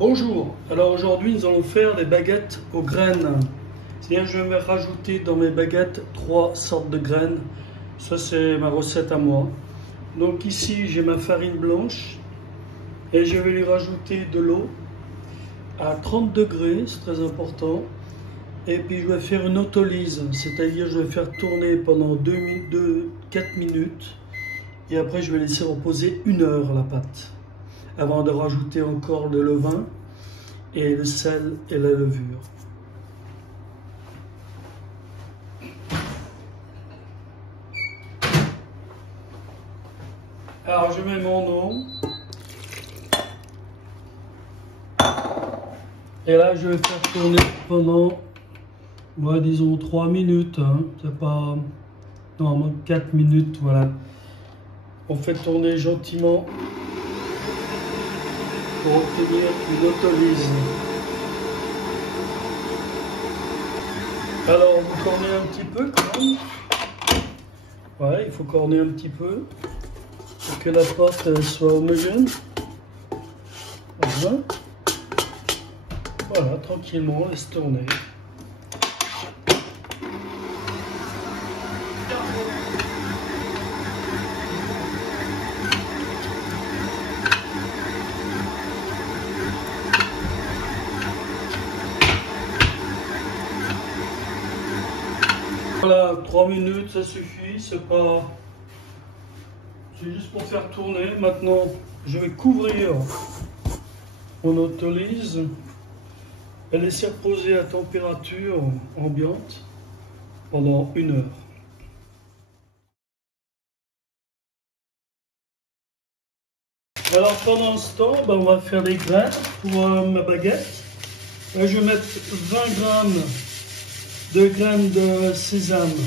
Bonjour, alors aujourd'hui nous allons faire des baguettes aux graines. C'est-à-dire que je vais rajouter dans mes baguettes 3 sortes de graines. Ça c'est ma recette à moi. Donc ici j'ai ma farine blanche et je vais lui rajouter de l'eau à 30 degrés, c'est très important. Et puis je vais faire une autolyse, c'est-à-dire je vais faire tourner pendant 4 minutes et après je vais laisser reposer 1 heure la pâte avant de rajouter encore le levain et le sel et la levure. Alors je mets mon eau et là je vais faire tourner pendant, disons 3 minutes, hein. C'est pas, non, 4 minutes, voilà. On fait tourner gentiment pour obtenir une autolyse. Alors vous cornez un petit peu quand même. Ouais, il faut corner un petit peu pour que la pâte soit homogène. Voilà. Voilà, tranquillement, laisse tourner. Voilà, 3 minutes, ça suffit, c'est juste pour faire tourner. Maintenant, je vais couvrir mon autolyse et laisser reposer à température ambiante pendant 1 heure. Alors pendant ce temps, on va faire des graines pour ma baguette. Là, je vais mettre 20 grammes de graines de sésame. Vous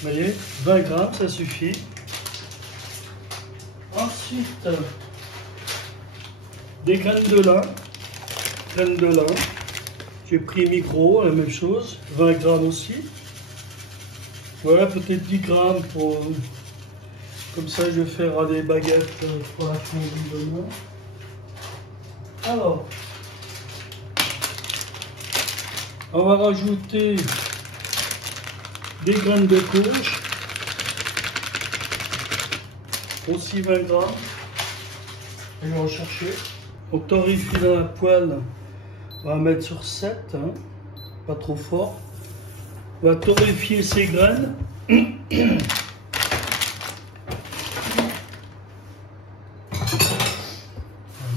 voyez, 20 grammes, ça suffit. Ensuite, des graines de lin. J'ai pris micro, la même chose, 20 grammes aussi. Voilà, peut-être 10 grammes pour... Comme ça, je vais faire des baguettes pour la fondue demain. Alors, on va rajouter des graines de courge, aussi 20 grammes. Je vais en chercher. On torréfie dans la poêle, on va mettre sur 7, hein, pas trop fort. On va torréfier ces graines. On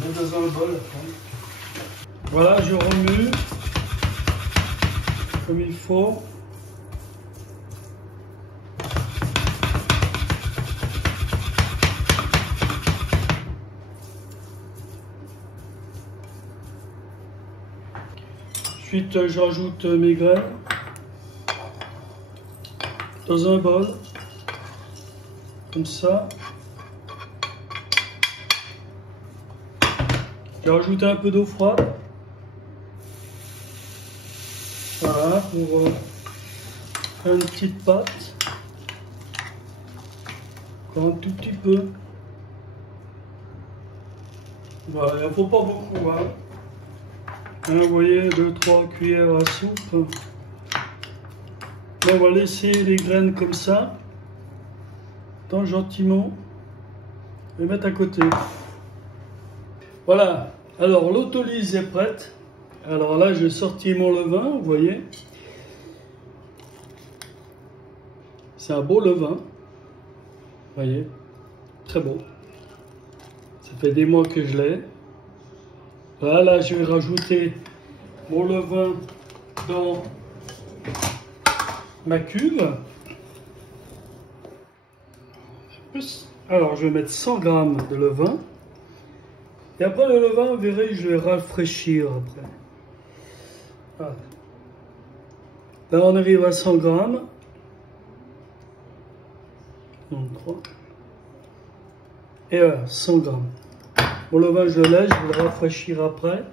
met dans un bol. Voilà, je remue comme il faut. Ensuite, je rajoute mes graines dans un bol, comme ça. Je vais rajouter un peu d'eau froide. Voilà, pour faire une petite pâte. Encore un tout petit peu. Voilà, il ne faut pas beaucoup, hein. Vous voyez, 2-3 cuillères à soupe. Là, on va laisser les graines comme ça, tant gentiment, et mettre à côté. Voilà, alors l'autolyse est prête. Alors là, je sortis mon levain, vous voyez. C'est un beau levain, vous voyez, très beau. Ça fait des mois que je l'ai. Voilà, je vais rajouter mon levain dans ma cuve. Alors, je vais mettre 100 grammes de levain. Et après le levain, vous verrez, je vais rafraîchir après. Voilà. Là, on arrive à 100 grammes. 3. Et voilà, 100 grammes. Mon levain, je le laisse, je vais le rafraîchir après.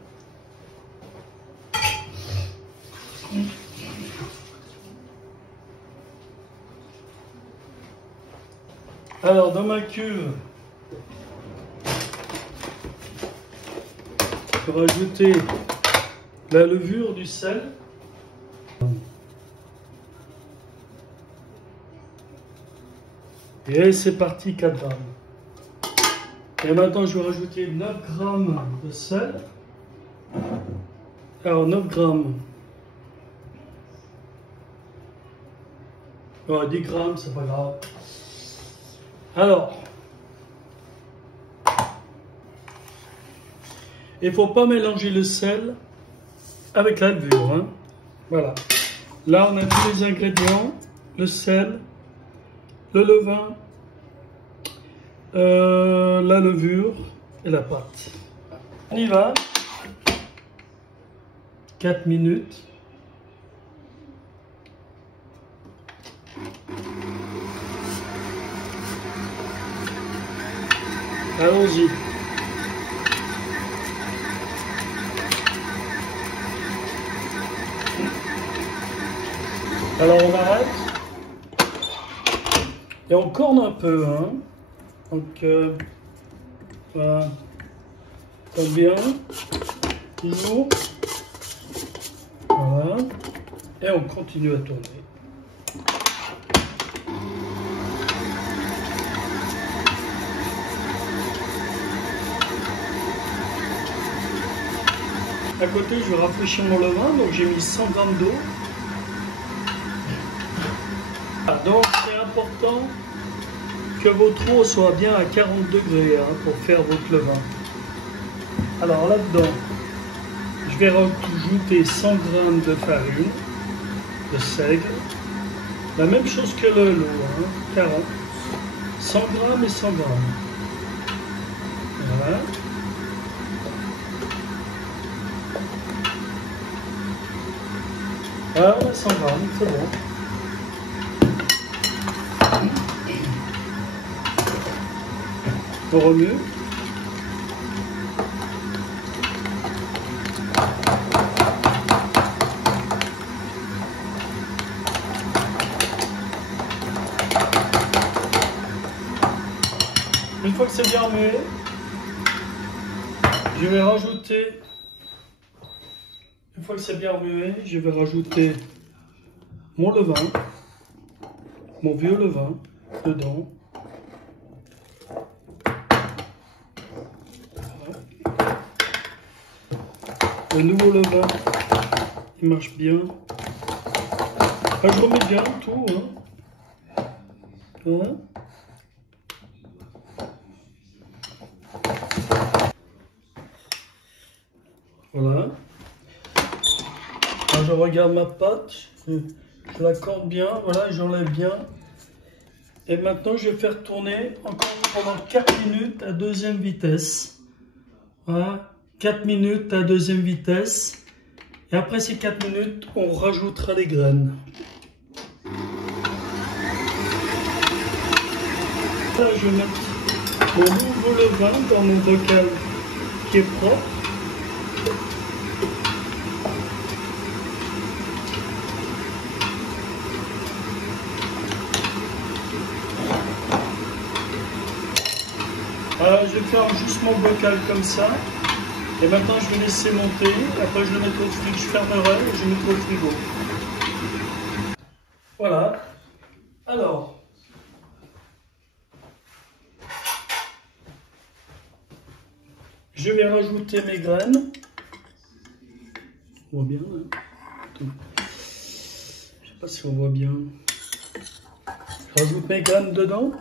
Alors, dans ma cuve, Je vais rajouter la levure du sel. Et c'est parti, 4 grammes. Et maintenant, je vais rajouter 9 grammes de sel. Alors, 9 grammes. Oh, 10 grammes, c'est pas grave. Alors, il ne faut pas mélanger le sel avec la levure. Hein. Voilà. Là, on a tous les ingrédients. Le sel, le levain, la levure et la pâte. On y va. 4 minutes. Allons-y. Alors on arrête. Et on corne un peu. Hein. Donc voilà. Pas bien. Toujours. Voilà. Et on continue à tourner. À côté, je vais rafraîchir mon levain, donc j'ai mis 100 g d'eau. Donc c'est important que votre eau soit bien à 40 degrés hein, pour faire votre levain. Alors là-dedans, je vais rajouter 100 g de farine, de seigle. La même chose que le lot, hein, 40. 100 g et 100 g. Voilà. Voilà, 100 g, c'est bon. On remue. Une fois que c'est bien remué, je vais rajouter. Une fois que c'est bien remué, je vais rajouter mon levain, mon vieux levain, dedans. Voilà. Le nouveau levain, il marche bien. Je remets bien tout. Hein. Voilà. Voilà. Alors je regarde ma pâte, je la corne bien, voilà, j'enlève bien. Et maintenant je vais faire tourner encore pendant 4 minutes à deuxième vitesse. Voilà, 4 minutes à deuxième vitesse. Et après ces 4 minutes, on rajoutera les graines. Là, je vais mettre le nouveau levain dans mon bocal qui est propre. Alors, je vais faire juste mon bocal comme ça. Et maintenant, je vais laisser monter. Après, je le mettrai au frigo. Je fermerai et je le mettrai au frigo. Voilà. Alors. Je vais rajouter mes graines. On voit bien. Hein. Je ne sais pas si on voit bien. Je rajoute mes graines dedans.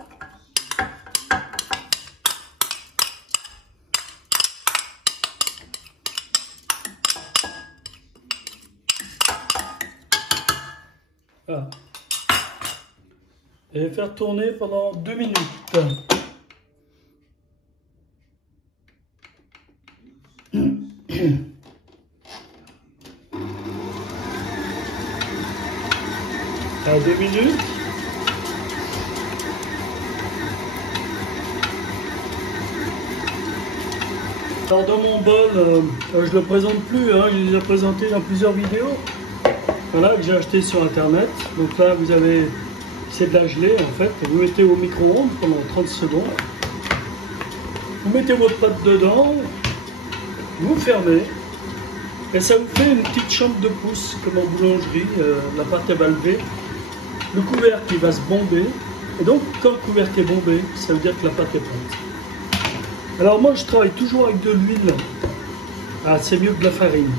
Voilà. Et faire tourner pendant 2 minutes. À 2 minutes. Alors dans mon bol, je ne le présente plus, hein, je l'ai déjà présenté dans plusieurs vidéos. Voilà, que j'ai acheté sur internet. Donc là vous avez, c'est de la gelée en fait. Vous mettez au micro-ondes pendant 30 secondes. Vous mettez votre pâte dedans. Vous fermez et ça vous fait une petite chambre de pouce comme en boulangerie. La pâte elle va lever, le couvercle il va se bomber et donc quand le couvercle est bombé, ça veut dire que la pâte est prête. Alors moi je travaille toujours avec de l'huile. Ah, c'est mieux que de la farine.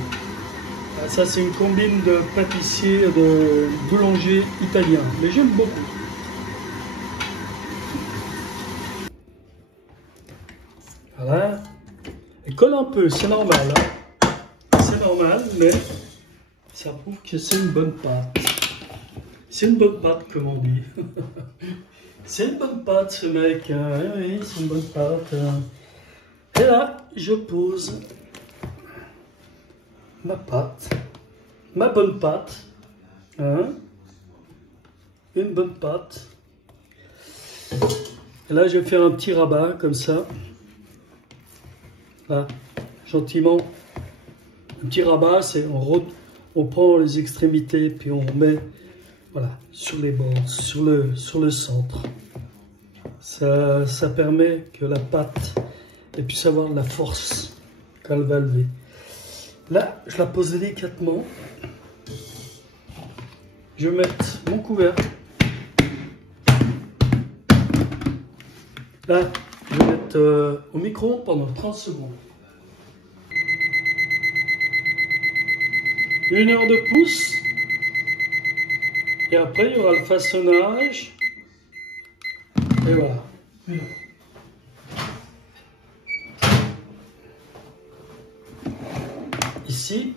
Ah, ça c'est une combine de pâtissier, de boulanger italien, mais j'aime beaucoup. Voilà. Elle colle un peu, c'est normal. Hein. C'est normal, mais ça prouve que c'est une bonne pâte. C'est une bonne pâte, comme on dit. C'est une bonne pâte, ce mec. Oui, c'est une bonne pâte. Et là, je pose ma pâte. Ma bonne pâte. Hein? Une bonne pâte. Et là, je vais faire un petit rabat, comme ça. Là, gentiment. Un petit rabat, c'est on prend les extrémités, puis on met voilà, sur les bords, sur le centre. Ça permet que la pâte puisse avoir de la force quand elle va lever. Là, je la pose délicatement. Je vais mettre mon couvercle. Là, je vais mettre au micro-ondes pendant 30 secondes. 1 heure de pouce. Et après, il y aura le façonnage. Et voilà. Ici.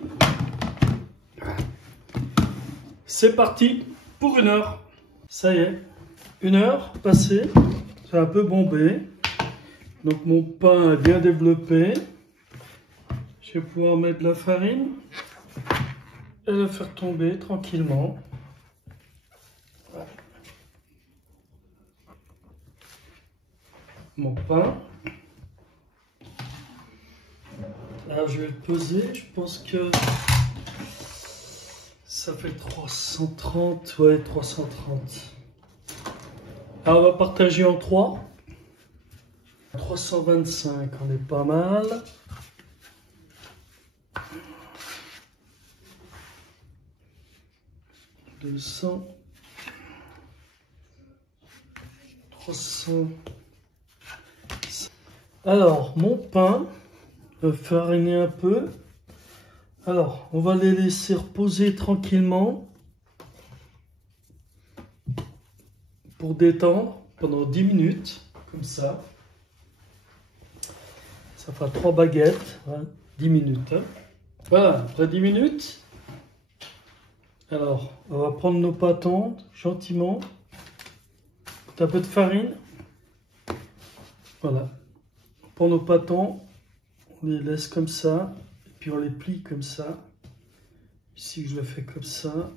C'est parti pour 1 heure. Ça y est. 1 heure passée. C'est un peu bombé. Donc mon pain est bien développé. Je vais pouvoir mettre de la farine et le faire tomber tranquillement. Voilà. Mon pain. Là, je vais le peser. Je pense que ça fait 330. Ouais, 330. Alors, on va partager en 3. 325, on est pas mal. 200. 300. Alors, mon pain, je vais fariner un peu. Alors, on va les laisser reposer tranquillement pour détendre pendant 10 minutes, comme ça. Ça fera 3 baguettes, hein, 10 minutes. Hein. Voilà, après 10 minutes, alors, on va prendre nos pâtons gentiment. Un peu de farine. Voilà. On prend nos pâtons, on les laisse comme ça, et puis on les plie comme ça. Ici, je le fais comme ça.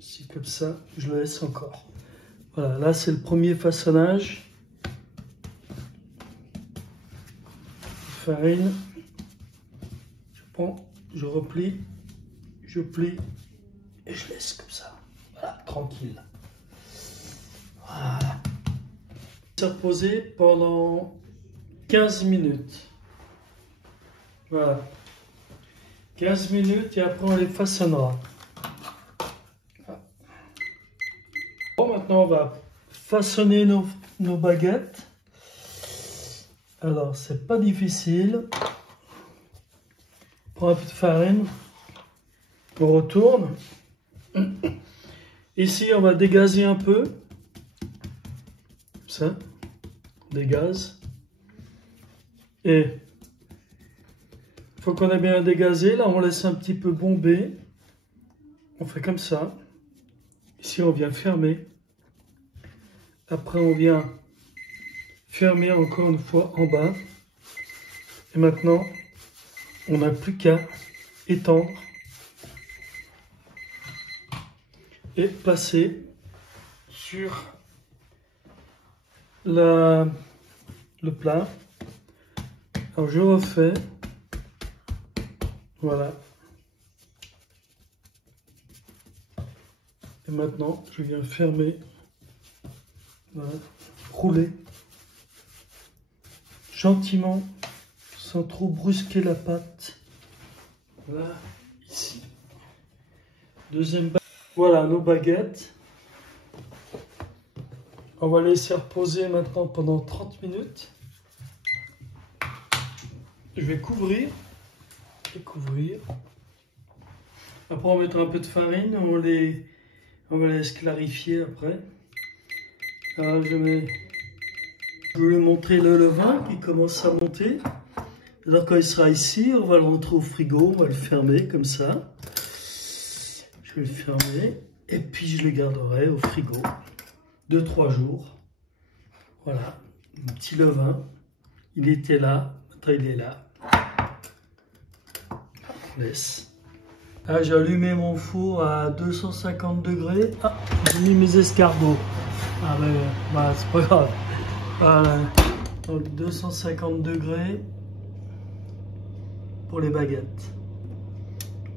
Ici, comme ça, je le laisse encore. Voilà, là, c'est le premier façonnage. Farine. Je prends, je replie, je plie, et je laisse comme ça. Voilà, tranquille. Voilà. Se reposer pendant 15 minutes. Voilà. 15 minutes et après on les façonnera. Bon, maintenant on va façonner nos baguettes. Alors c'est pas difficile. On prend un peu de farine. On retourne. Ici on va dégazer un peu. Comme ça. On dégaze. Et il faut qu'on ait bien dégazé. Là, on laisse un petit peu bomber. On fait comme ça. Ici, on vient fermer. Après, on vient fermer encore une fois en bas. Et maintenant, on n'a plus qu'à étendre et placer sur le plat. Alors, je refais. Voilà. Et maintenant, je viens fermer. Voilà. Rouler. Gentiment, sans trop brusquer la pâte. Voilà, ici. Deuxième baguette. Voilà nos baguettes. On va laisser reposer maintenant pendant 30 minutes. Je vais couvrir. Et couvrir. Après on mettra un peu de farine. On va laisser clarifier après. Alors je vais vous montrer le levain qui commence à monter. Alors quand il sera ici, on va le rentrer au frigo. On va le fermer comme ça. Je vais le fermer. Et puis je le garderai au frigo 2-3 jours. Voilà, un petit levain. Il était là, maintenant il est là. Je laisse. Ah, j'ai allumé mon four à 250 degrés. Ah, j'ai mis mes escargots. Ah ben, bah, c'est pas grave. Voilà, donc 250 degrés pour les baguettes.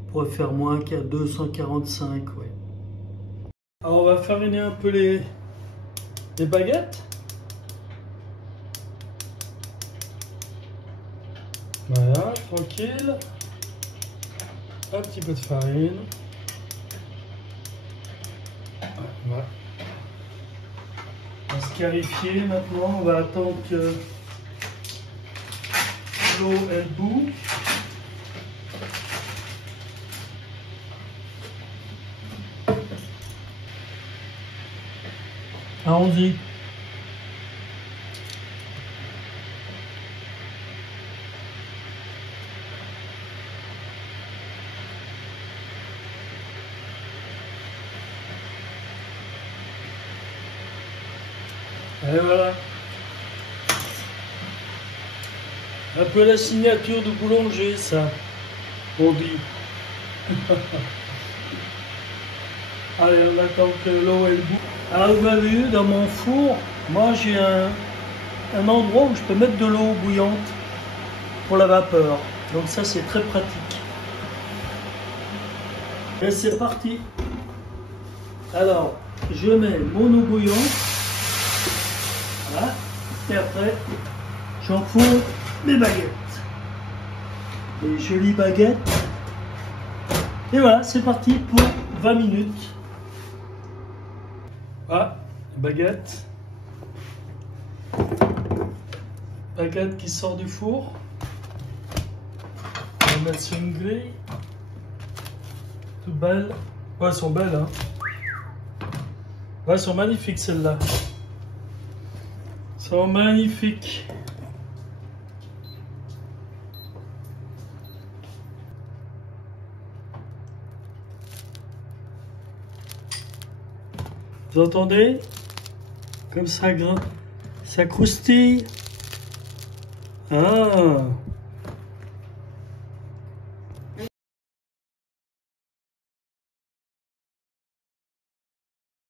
On pourrait faire moins qu'à 245, oui. Alors on va fariner un peu les baguettes. Voilà, tranquille. Un petit peu de farine. Voilà. On va se clarifier maintenant. On va attendre que l'eau elle bout. Allons-y. Et voilà. Un peu la signature du boulanger, ça. On dit. Allez, on attend que l'eau elle bout. Alors vous avez vu, dans mon four, moi j'ai un endroit où je peux mettre de l'eau bouillante pour la vapeur. Donc ça c'est très pratique. Et c'est parti. Alors, je mets mon eau bouillante. Voilà. Et après, j'enfourne mes baguettes. Les jolies baguettes. Et voilà, c'est parti pour 20 minutes. Voilà, baguette. Baguette qui sort du four. On va mettre sur une grille. Toutes belles. Ouais, elles sont belles, hein. Ouais, elles sont magnifiques, celles-là. Elles sont magnifiques. Vous entendez? Comme ça, ça croustille. Ah!